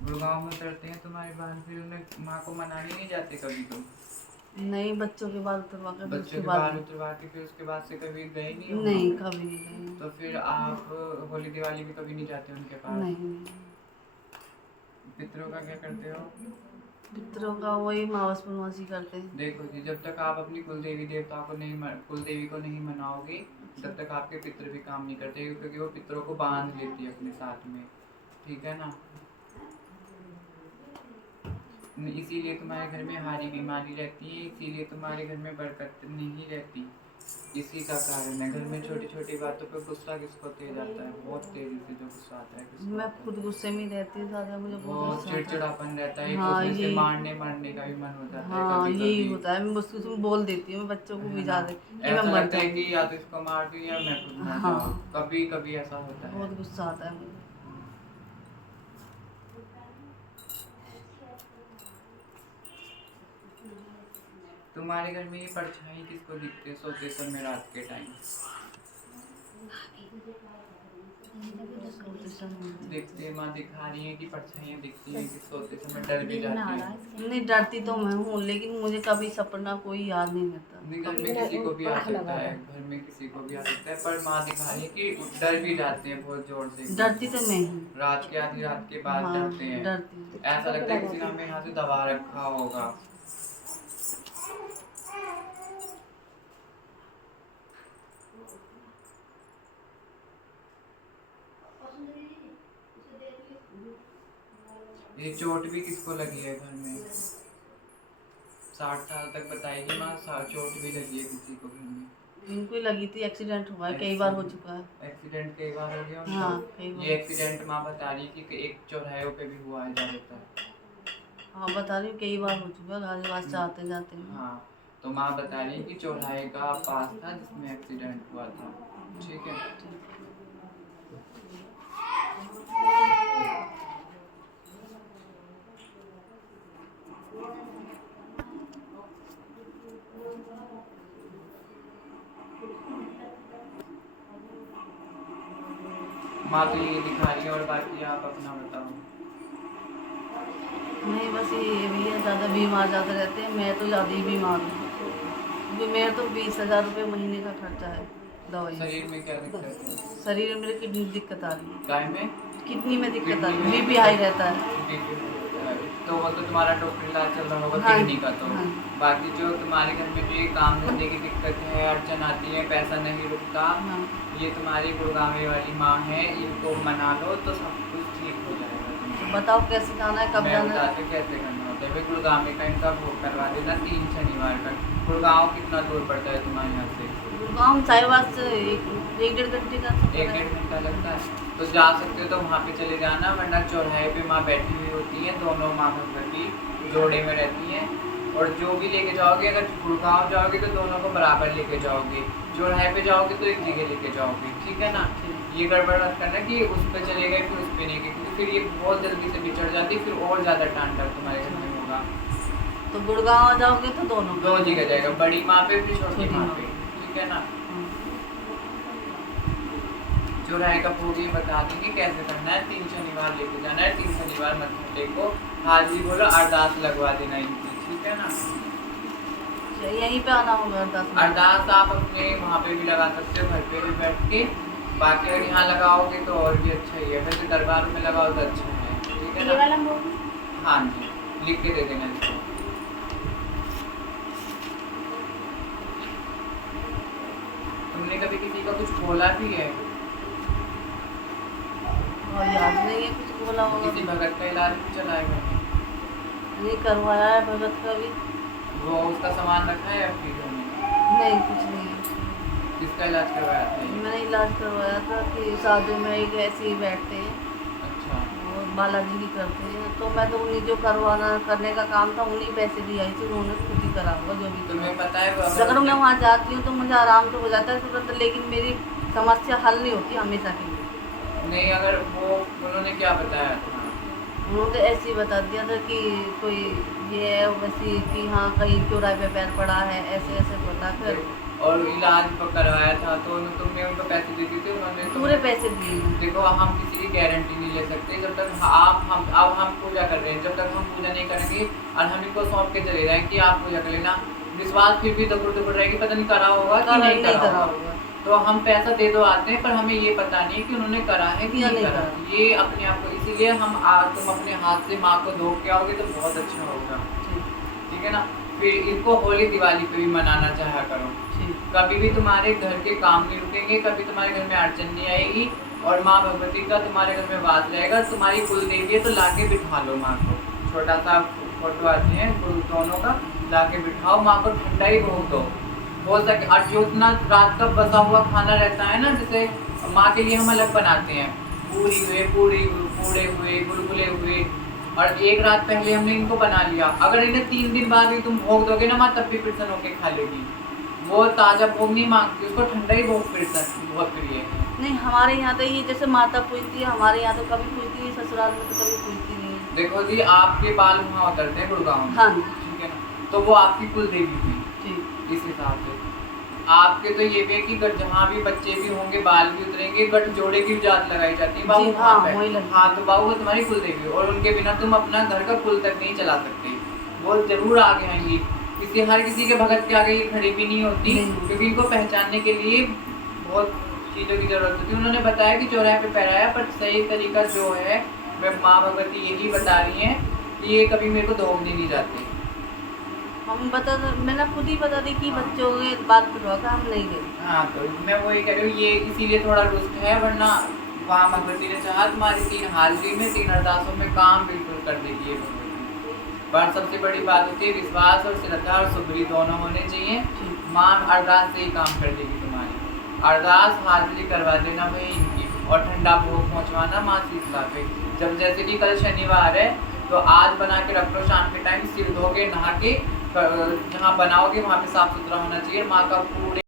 गुड़गांव में उतरते हैं तुम्हारे बहन, फिर उन्हें माँ को मनाने नहीं जाते कभी तुम? नहीं, बच्चों के बाल उतरवा कर बच्चों के बाल उतरवा के फिर उसके बाद से कभी गए नहीं हो? नहीं, कभी नहीं गई। तो फिर आप होली दिवाली भी कभी नहीं जाते उनके पास? नहीं। पितरों का क्या करते हो? पितरों का वही मावस पूर्णमासी करते हैं। देखो जी, जब तक आप अपनी कुलदेवी देवता को कुलदेवी को नहीं मनाओगे तब तक आपके पितर भी काम नहीं करते, क्योंकि वो पितरों को बांध लेती है अपने साथ में, ठीक है ना। इसीलिए तुम्हारे घर में हारी बीमारी रहती है, इसीलिए तुम्हारे घर में बरकत नहीं रहती, इसी का कारण है। घर में छोटी छोटी बातों पे गुस्सा किसको तेज आता है? बहुत तेजी से जो गुस्सा आता है। मैं खुद गुस्से में रहती हूँ ज़्यादा, मुझे बहुत चिड़चिड़ापन रहता है। हाँ, ये मारने का भी मन हो जाता है। हाँ, कभी यही होता है। मैं उसको बोल देती हूँ, बच्चों को भी ज़्यादा कि मैं मर जाऊँ कि या तो इसको मार दूँ या मैं खुद मर जाऊँ। कभी कभी ऐसा होता है। बहुत गुस्सा आता है मुझे। तुम्हारे घर में ये परछाई किसको दिखते सोते समय रात के टाइम? देखते हैं, माँ दिखा रही है कि परछाइयाँ दिखती हैं कि सोते समय डर भी जाती है? नहीं, डरती तो मैं हूँ, लेकिन मुझे कभी सपना कोई याद नहीं रहता। घर में किसी को भी आ सकता है, घर में किसी को भी आ सकता है, पर माँ दिखा रही है कि डर भी जाते हैं बहुत जोर से। डरती तो मैं हूँ। रात के आधी रात के बाद डरते हैं। डरती। ऐसा लगता है किसी ने हमें यहाँ से दबा रखा होगा। ये चोट भी किसको लगी है घर में? 60 साल तक बताएगी माँ, चोट भी लगी है किसी को घर में? इनको ही लगी थी, एक्सीडेंट हुआ है, कई बार हो चुका है। एक्सीडेंट कई बार हो गया? हाँ, कई बार। ये एक्सीडेंट माँ बता रही है कि एक चौराहे पे भी हुआ है ज़्यादातर। हाँ, बता रही हूँ, कई बार हो चुका है, गाजीबाद से आते जाते हैं। हाँ, तो माँ बता रही है कि चौराहे का पास था जिसमें एक्सीडेंट हुआ था, ठीक है। माँ तो ये दिखा रही है, और बाकी आप अपना बताओ। नहीं, बस ये भैया ज़्यादा बीमार ज़्यादा रहते हैं, मैं तो ज़्यादा ही बीमार हूँ, क्योंकि मेरा तो 20,000 रुपये महीने का खर्चा है दवाई। शरीर में क्या दिक्कत है? शरीर में मेरे किडनी दिक्कत आ रही है। काय में? किडनी में दिक्कत आ रही है, बीपी हाई रहता है। तो वो तो तुम्हारा डॉक्टर इलाज चल रहा होगा किडनी का। तो बाकी जो तुम्हारे घर में जो ये काम धंधे की दिक्कत है, अड़चन आती है, पैसा नहीं रुकता, ये तुम्हारी गुड़गांव वाली माँ है, इनको मना लो तो सब कुछ ठीक हो जाएगा। बताओ कैसे जाना है, कब जाना है? कैसे करना होता है? गुड़गांव का इनका भोग करवा देना 3 शनिवार का। गुड़गांव कितना दूर पड़ता है तुम्हारे यहाँ से? गुड़गांव साहिवाल से 1-1.5 घंटे का। 1-1.5 घंटा लगता है। तो जा सकते हो तो वहाँ पे चले जाना, वरना चौराहे पे माँ बैठी हुई होती है, दोनों माँ भगवती जोड़े में रहती हैं। और जो भी लेके जाओगे, अगर गुड़गांव जाओगे तो दोनों को बराबर लेके जाओगे, चौराहे पे जाओगे तो एक जगह लेके जाओगे, ठीक है ना। ये गड़बड़ मत करना कि उस पर चले गए फिर उस पर नहीं गए, क्योंकि फिर ये बहुत जल्दी से बिछड़ जाती है, फिर और ज़्यादा टांडव तुम्हारे घर में होगा। तो गुड़गांव जाओगे तो दो जगह जाएगा, बड़ी माँ पे फिर छोटी माँ पे, ठीक है ना। चौराहे का भोग ये बता देंगे कैसे करना है। 3 शनिवार लेके जाना है, 3 शनिवार मत्था टेको, हाजिरी बोलो, अरदास लगवा देना इनकी, ठीक है ना। यहीं पे आना होगा अरदास? अरदास आप अपने वहाँ पे भी लगा सकते हो, घर पे भी बैठ के। बाकी अगर यहाँ लगाओगे तो और भी अच्छा ही है, वैसे दरबार में लगाओ तो अच्छा है, ठीक है ना। हाँ जी, लिख के दे देना इसको। तुमने कभी किसी का कुछ बोला भी है? याद नहीं है कुछ बोला होगा। किसी भगत का इलाज भी चलाएगा? नहीं करवाया है भगत का भी। वो उसका सामान रखा है आपके घर में? नहीं, कुछ नहीं है। किसका इलाज करवाया था? मैंने इलाज करवाया था कि शादी में एक ऐसे ही बैठते हैं। अच्छा। और बालाजी की करते हैं, तो मैं तो उन्हीं जो करने का काम था उन्हीं पैसे दिया ही थी, उन्होंने खुद ही करा होगा जो भी। तुम्हें पता है अगर मैं वहाँ जाती हूँ तो मुझे आराम तो हो जाता है तुरंत, लेकिन मेरी समस्या हल नहीं होती हमेशा के लिए। नहीं, अगर वो उन्होंने क्या बताया था? उन्होंने ऐसे ही बता दिया था कि कोई ये है वैसी कि हाँ कहीं चौराहे पे पैर पड़ा है, ऐसे ऐसे बता कर और इलाज करवाया था तो तुमने उनको पैसे दे दिए थे, उन्होंने पूरे पैसे दिए हैं। देखो हम किसी की गारंटी नहीं ले सकते जब तक अब हम पूजा कर रहे हैं, जब तक हम पूजा नहीं करेंगे और हम इनको सौंप के चले जाएं कि आप पूजा कर लेना, विश्वास फिर भी दुकुड़ रहेगी, पता नहीं करा होगा कि नहीं करा होगा। तो हम पैसा दे दो आते हैं पर हमें ये पता नहीं कि उन्होंने करा है कि नहीं करा, ये अपने आप को, इसीलिए तुम अपने हाथ से माँ को धो के आओगे तो बहुत अच्छा होगा, ठीक है ना। फिर इनको होली दिवाली पे भी मनाना चाहा करो, कभी भी तुम्हारे घर के काम नहीं रुकेंगे, कभी तुम्हारे घर में अड़चन नहीं आएगी और माँ भगवती का तुम्हारे घर में वास रहेगा। तुम्हारी कुल देवी है तो लाके बिठा लो माँ को, छोटा सा फोटो आती है दोनों का, लाके बिठाओ, माँ को ठंडा ही भोग दो हो सके। और जो उतना रात का बसा हुआ खाना रहता है ना, जैसे माँ के लिए हम अलग बनाते हैं, पूड़े हुए गुलगुले हुए, और एक रात पहले हमने इनको बना लिया, अगर इन्हें 3 दिन बाद भी तुम भोग दोगे ना, माँ तब भी प्रसन्न होके खा लेगी। वो ताज़ा भोग नहीं मांगती, उसको ठंडा ही भोग बहुत प्रिय है। नहीं हमारे यहाँ तो ये जैसे माता पूजती है, हमारे यहाँ तो कभी पूजती नहीं, ससुराल में तो कभी पूजती नहीं है। देखो जी, आपके बाल वहाँ उतरते हैं गुड़गांव में, हाँ ठीक है ना, तो वो आपकी कुल देवी हुई इस हिसाब से। आपके तो ये भी है कि जहाँ भी बच्चे भी होंगे बाल भी उतरेंगे, गठ जोड़े की जात लगाई जाती है बाबू, हाँ तो बाबू वो तुम्हारी कुल देवी, और उनके बिना तुम अपना घर का कुल तक नहीं चला सकते। वो जरूर आगे आएंगी, हर किसी के भगत के आगे ये खड़ी भी नहीं होती, क्योंकि इनको पहचानने के लिए बहुत चीज़ों की जरूरत होती है। उन्होंने बताया कि चौराहे पे पैराया, पर सही तरीका जो है मैं माँ भगवती यही बता रही हैं कि ये कभी मेरे को धोखने नहीं जाते। मैंने खुद ही बता दी कि बच्चों के बात करवा कर हम नहीं गए। हाँ तो मैं वही कह रही हूँ, ये इसीलिए थोड़ा रुष्ट है, वरना वहाँ भगवती ने चाहा तुम्हारी 3 हाजिरी में 3 अरदासों में काम बिल्कुल कर देगी है भगवती। पर सबसे बड़ी बात होती है विश्वास और श्रद्धा और सुबरी दोनों होने चाहिए। माँ अरदास से ही काम कर देगी तुम्हारी, अरदास हाजिरी करवा देना भाई इनकी, और ठंडा भोग पहुँचवाना माँ शीतला पे। जब जैसे कि कल शनिवार है तो आज बना के रख लो, शाम के टाइम सिर धोगे नहा के, जहाँ बनाओगे वहाँ पे साफ सुथरा होना चाहिए। माँ का पूरे